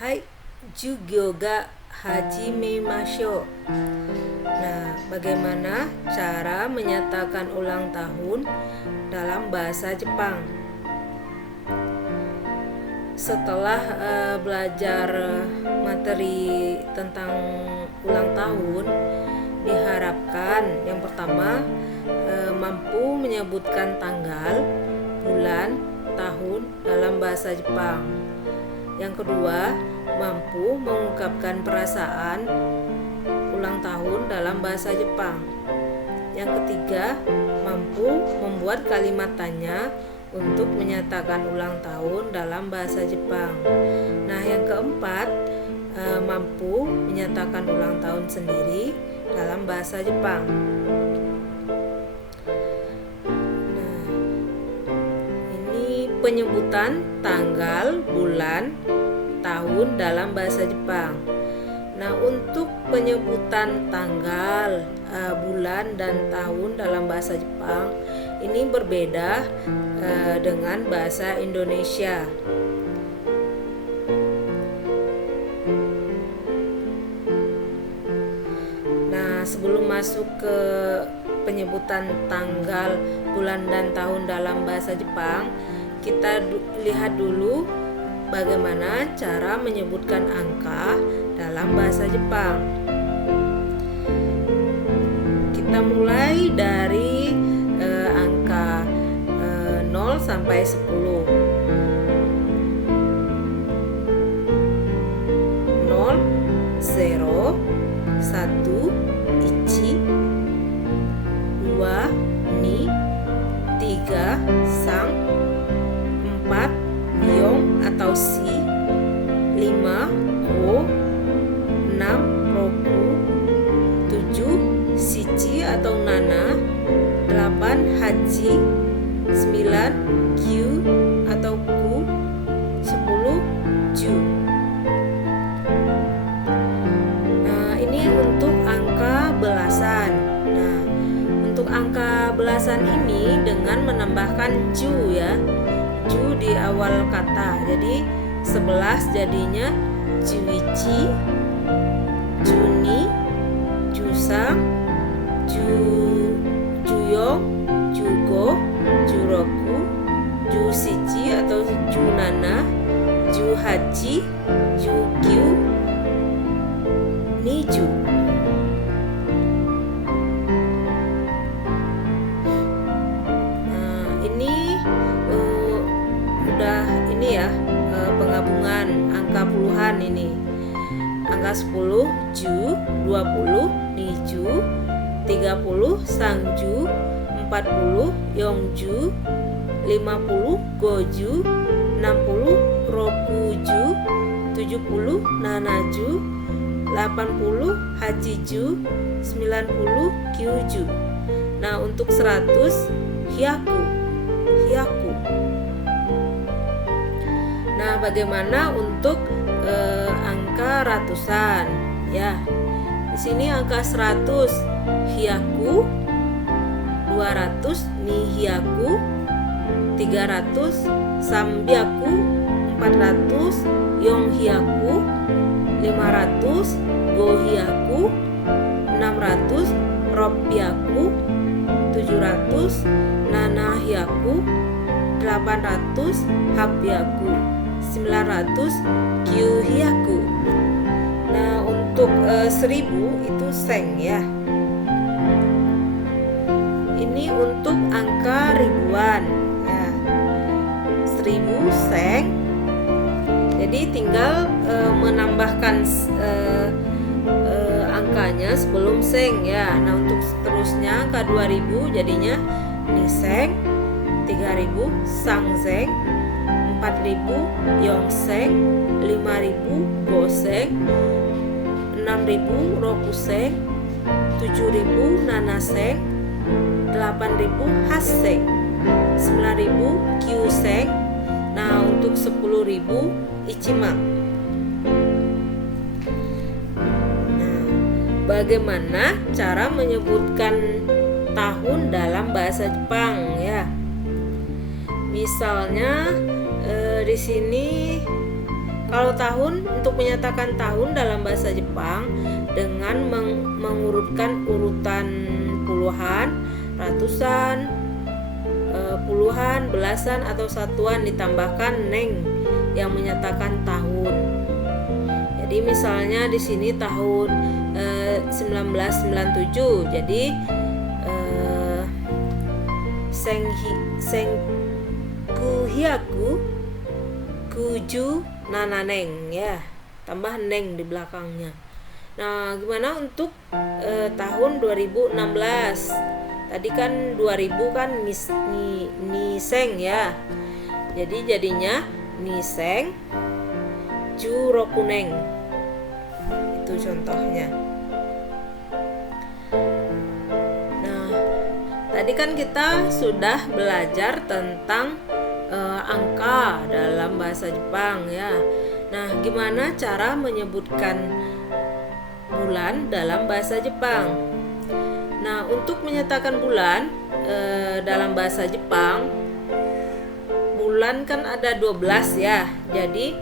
Hai, Jugyo ga Hajimemashou. Nah, bagaimana cara menyatakan ulang tahun dalam bahasa Jepang? Setelah belajar materi tentang ulang tahun, diharapkan yang pertama mampu menyebutkan tanggal, bulan, tahun dalam bahasa Jepang. Yang kedua, mampu mengungkapkan perasaan ulang tahun dalam bahasa Jepang. Yang ketiga, mampu membuat kalimat tanya untuk menyatakan ulang tahun dalam bahasa Jepang. Nah, yang keempat, mampu menyatakan ulang tahun sendiri dalam bahasa Jepang. Nah, ini penyebutan tanggal, bulan, tahun dalam bahasa Jepang. Nah, untuk penyebutan tanggal, bulan, dan tahun dalam bahasa Jepang ini berbeda dengan bahasa Indonesia. Nah, sebelum masuk ke penyebutan tanggal, bulan, dan tahun dalam bahasa Jepang, kita lihat dulu bagaimana cara menyebutkan angka dalam bahasa Jepang. Kita mulai dari angka 0 sampai 10. 0, 0, 1, ichi, 2, ni, 3, sang, 4, yong atau si, 5, ko, 6, roku, 7, shichi atau nana, 8, haji, 9, kyu atau ku, 10, ju. Nah, ini untuk angka belasan. Nah, untuk angka belasan ini dengan menambahkan ju ya, ju di awal kata. Jadi 11 jadinya juichi, juni, jusang, juyong, jugo, juroku, jusichi atau junana, juhachi, jukyu, niju. Nah, ini udah ini ya, penggabungan angka puluhan ini. Angka 10 ju, 20 niju, 30 sangju, 40 yongju, 50 goju, 60 rokuju, 70 nanaju, 80 hachiju, 90 kyuju. Nah, untuk 100 hyaku. Nah, bagaimana untuk angka ratusan? Ya, di sini angka 100 hyaku, 200 nihyaku, 300 sambyaku, 400 yonghyaku, 500 gohyaku, 600 ropyaku, 700 nanahyaku, 800 hapyaku, 900 kyuhyaku. Nah, untuk 1000 itu seng ya. Ini untuk angka ribuan ya. 1000 seng. Jadi tinggal menambahkan angkanya sebelum seng ya. Nah, untuk seterusnya angka 2000 jadinya niseng, 3000 sangseng, 4000 yongseng, 5000 goseng, 6000 rokuseng, 7000 nanaseng, 8000 haseng, 9000 kyuseng. Nah, untuk 10.000 ichimang. Nah, bagaimana cara menyebutkan tahun dalam bahasa Jepang ya? Misalnya di sini Kalau tahun, untuk menyatakan tahun dalam bahasa Jepang dengan mengurutkan urutan puluhan, ratusan, puluhan, belasan atau satuan ditambahkan neng yang menyatakan tahun. Jadi misalnya di sini tahun 1997. Jadi Senkuhiaku Kuju Nananeng ya, tambah neng di belakangnya. Nah, gimana untuk tahun 2016? Tadi kan 2000 kan niseng ya. Jadi jadinya niseng jurokuneng. Itu contohnya. Nah, tadi kan kita sudah belajar tentang angka dalam bahasa Jepang ya. Nah, gimana cara menyebutkan bulan dalam bahasa Jepang? Nah, untuk menyatakan bulan dalam bahasa Jepang, bulan kan ada 12 ya. Jadi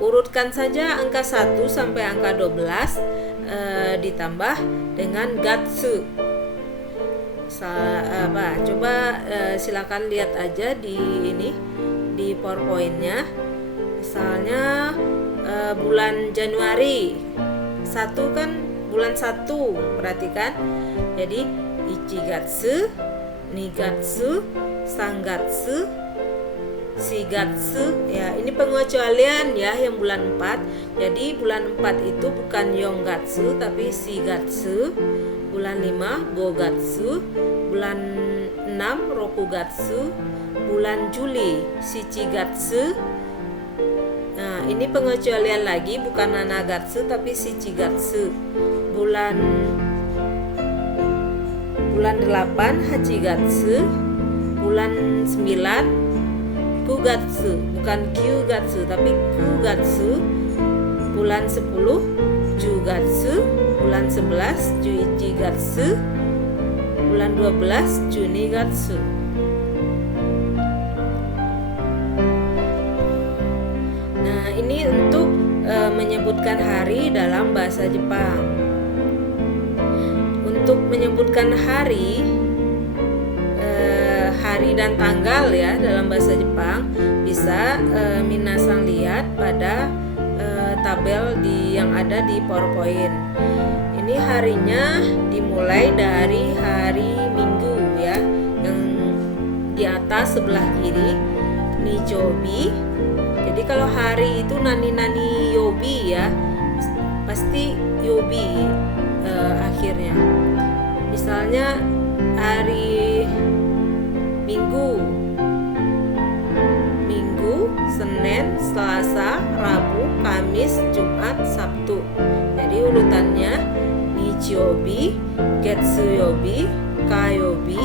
urutkan saja angka 1 sampai angka 12 ditambah dengan gatsu. Coba silakan lihat aja di PowerPoint-nya. Misalnya bulan Januari 1 kan bulan 1, perhatikan. Jadi Ichigatsu, Nigatsu, Sangatsu, Shigatsu ya, ini pengecualian ya yang bulan 4. Jadi bulan 4 itu bukan Yongatsu tapi Shigatsu. Bulan 5 Gogatsu, bulan 6 Rokugatsu, bulan Juli Shichigatsu. Nah, ini pengecualian lagi, bukan Nanagatsu tapi Shichigatsu. Bulan 8 Hachigatsu, bulan 9 Kugatsu, bukan Kyugatsu tapi Kugatsu. Bulan 10 Jugatsu, bulan 11 Juichigatsu, bulan 12 Junigatsu. Nah, ini untuk menyebutkan hari dalam bahasa Jepang. Untuk menyebutkan hari dan tanggal ya dalam bahasa Jepang bisa minasang lihat pada tabel yang ada di PowerPoint. Ini harinya dimulai dari hari Minggu ya, yang di atas sebelah kiri Nichobi. Jadi kalau hari itu nani yobi ya, pasti yobi akhirnya. Misalnya hari Minggu, Senin, Selasa, Rabu, Kamis, Jumat, Sabtu. Jadi urutannya Nichiyobi, Getsuyobi, Kayobi,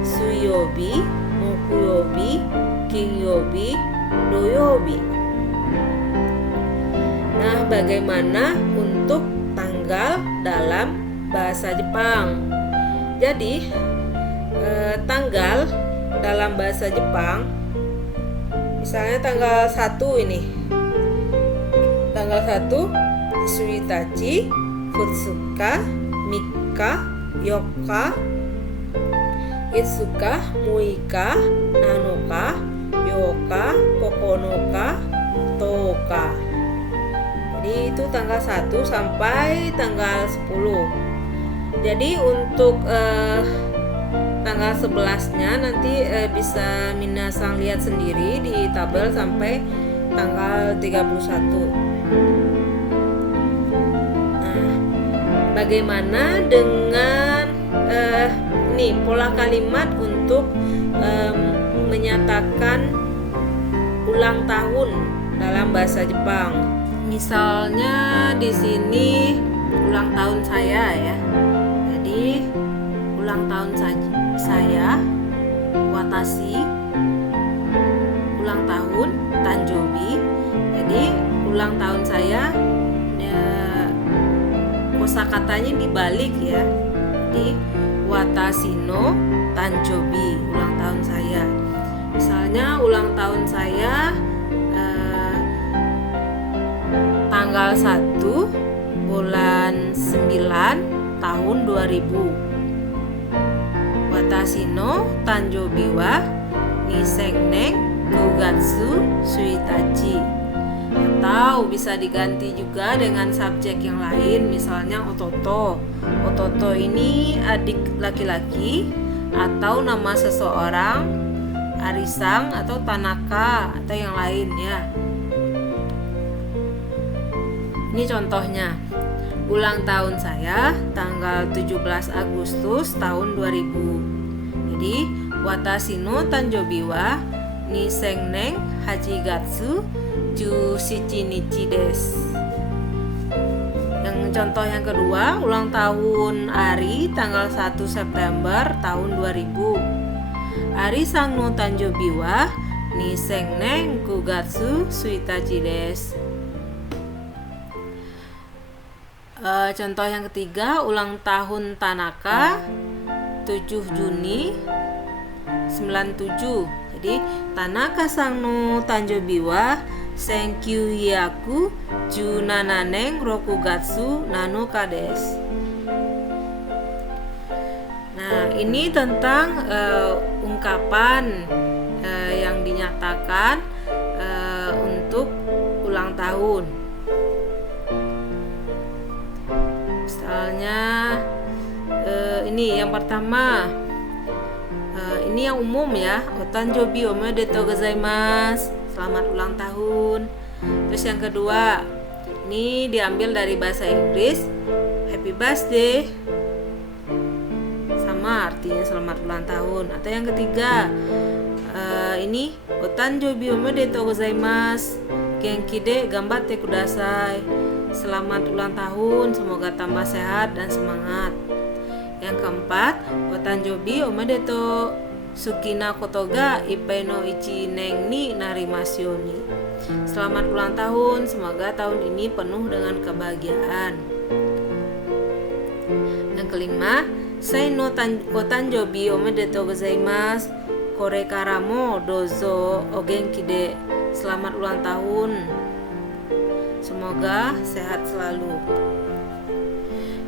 Suyobi, Mokuyobi, Kinyobi, Doyobi. Nah, bagaimana untuk tanggal dalam bahasa Jepang? Jadi tanggal dalam bahasa Jepang, misalnya tanggal 1 ini. Tanggal 1 Suitachi, Futsuka, Mika, Yoka, Itsuka, Muika, Nanoka, Yoka, Kokonoka, Toka. Jadi itu tanggal 1 sampai tanggal 10. Jadi untuk tanggal 11-nya nanti bisa minasang lihat sendiri di tabel sampai tanggal 31. Nah, bagaimana dengan pola kalimat untuk menyatakan ulang tahun dalam bahasa Jepang? Misalnya di sini ulang tahun saya ya. Jadi ulang tahun saya watashi, ulang tahun tanjobi. Jadi ulang tahun saya kosakatanya dibalik ya. Jadi watashi no tanjobi, ulang tahun saya. Misalnya ulang tahun saya tanggal 1 bulan 9 tahun 2000. Watashi no tanjobi wa 2000 nen 9 gatsu suitachi. Atau bisa diganti juga dengan subjek yang lain, misalnya ototo. Ototo ini adik laki-laki atau nama seseorang, arisang atau tanaka atau yang lain ya. Ini contohnya. Ulang tahun saya tanggal 17 Agustus tahun 2000. Jadi, watashi no tanjobi wa 2000 nen 8 gatsu 17 nichi desu. Yang contoh yang kedua, ulang tahun Ari tanggal 1 September tahun 2000. Ari sang no tanjobi wa 2000 nen 9 gatsu 1日desu. Contoh yang ketiga, ulang tahun Tanaka 7 Juni 97. Jadi Tanaka sang no tanjobi wa 1917 nen 6 gatsu 7 desu. Nah, ini tentang ungkapan yang dinyatakan untuk ulang tahun. Misalnya ini yang pertama, ini yang umum ya, otanjobi omedetou gozaimasu, selamat ulang tahun. Terus yang kedua, ini diambil dari bahasa Inggris, happy birthday, sama artinya selamat ulang tahun. Atau yang ketiga, ini otanjobi omedetou gozaimasu, genki de gambatte kudasai, selamat ulang tahun, semoga tambah sehat dan semangat. Yang keempat, otanjobi omedetou, sukina koto ga ippai no ichi nen ni narimasu you ni. Selamat ulang tahun, semoga tahun ini penuh dengan kebahagiaan. Yang kelima, sai no otanjobi omedetou gozaimasu, kore kara mo dozo o genki de. Selamat ulang tahun, semoga sehat selalu.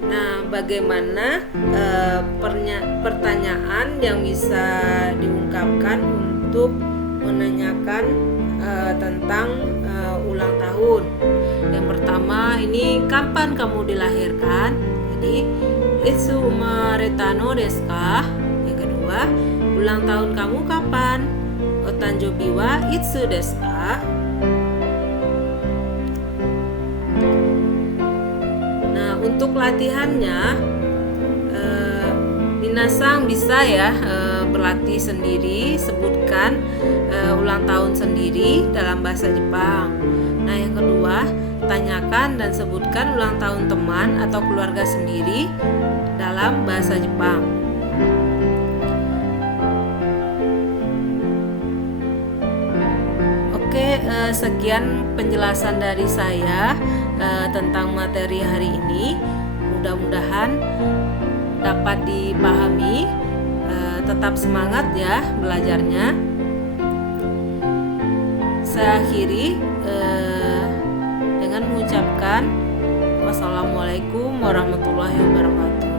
Nah, bagaimana pertanyaan yang bisa diungkapkan untuk menanyakan tentang ulang tahun? Yang pertama, ini kapan kamu dilahirkan? Jadi, itsu umareta no desu ka? Yang kedua, ulang tahun kamu kapan? Otanjobi wa itsu desu ka? Untuk latihannya, minasang bisa ya berlatih sendiri, sebutkan ulang tahun sendiri dalam bahasa Jepang. Nah, yang kedua, tanyakan dan sebutkan ulang tahun teman atau keluarga sendiri dalam bahasa Jepang. Oke, sekian penjelasan dari saya tentang materi hari ini. Mudah-mudahan dapat dipahami. Tetap semangat ya belajarnya. Saya akhiri dengan mengucapkan wassalamualaikum warahmatullahi wabarakatuh.